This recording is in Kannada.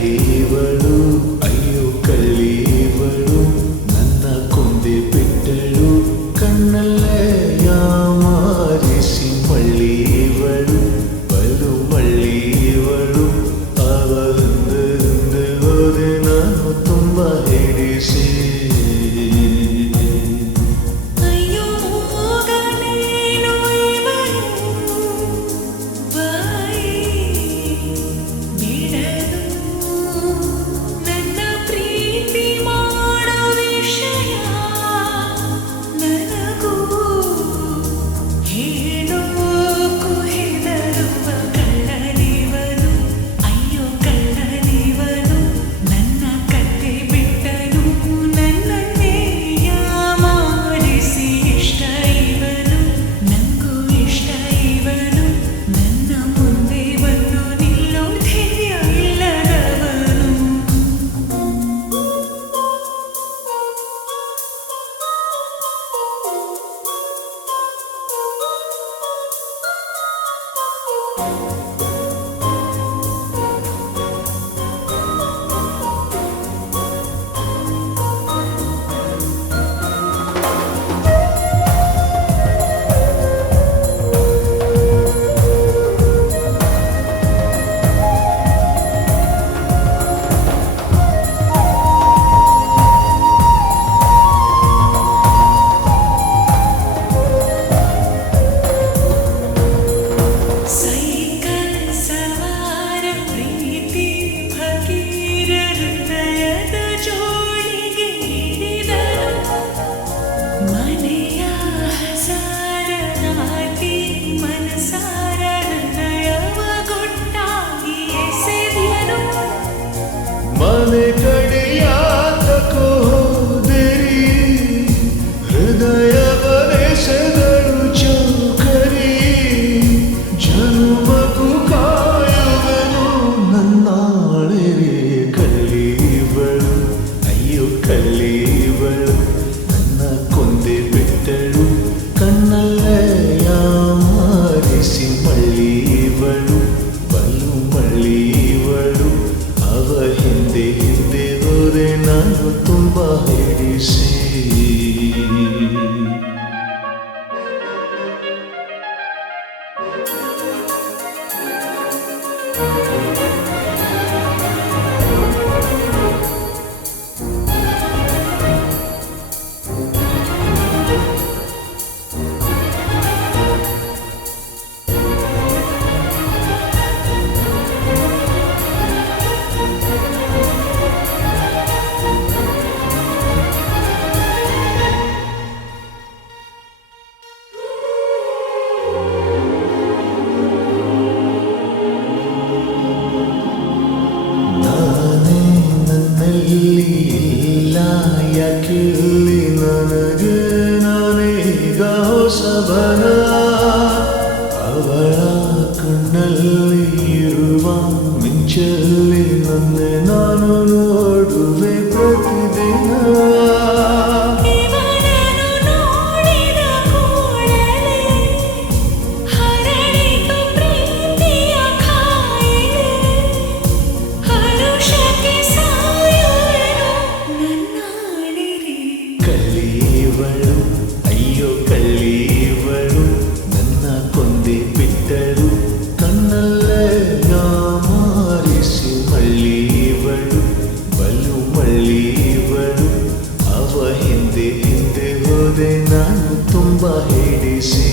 ಕಳ್ಳೀವಳು ಅಯ್ಯೋ ಕಳ್ಳೀವಳು ನನ್ನ ಕೊಂದೆ ಬಿಟ್ಟಳು ಕಣ್ಣಲ್ಲೇ ಯಾಮಾರಿಸಿ ಮಳ್ಳೀವಳು ಬಲು ಮಳ್ಳೀವಳು ಅವಳಂದು ಹೋದೆ ನಾನು ತುಂಬ ಹಿಡಿಸಿ ಮನೆ ಕಡೆಯಾತಕೋ ಹೋದಿರಿ ಹೃದಯವ ದೇಶಗಳು ಚೌಕರಿ ಜನುಮಕು ಕಾಯುವನು ನನ್ನಾಳಿರಿ ಕಳ್ಳೀವಳು ಅಯ್ಯೋ ಕಳ್ಳೀವಳು ನನ್ನ ಕೊಂದೆ ಬಿಟ್ಟಳು ಕಣ್ಣಲ್ಲೇ ಯಾಮಾರಿಸಿ ಮಳ್ಳೀವಳು ಬಲು ಮಳ್ಳೀವಳು ಅವ ಹಿಂದೆ ಹಿಂದೆ ಹೋದೆ ನಾನು ತುಂಬ ಹಿಡಿಸಿ ಇಲ್ಲ ಯಾಕಿಲ್ಲಿ ನನಗೆ ನಾನೀಗ ಹೊಸಬನ ಅವಳ ಕಣ್ಣಲ್ಲಿ ಇರುವ ಮಿಂಚಲ್ಲಿ ನನ್ನೆ ನಾನು ನೋಡುವೆ ಪ್ರತಿದಿನ ಕಳ್ಳೀವಳು ಅಯ್ಯೋ ಕಳ್ಳೀವಳು ನನ್ನ ಕೊಂದೆ ಬಿಟ್ಟಳು ಕಣ್ಣಲ್ಲೇ ಯಾಮಾರಿಸಿ ಮಳ್ಳೀವಳು ಬಲು ಮಳ್ಳೀವಳು ಅವ ಹಿಂದೆ ಹಿಂದೆ ಹೋದೆ ನಾನು ತುಂಬ ಹಿಡಿಸಿ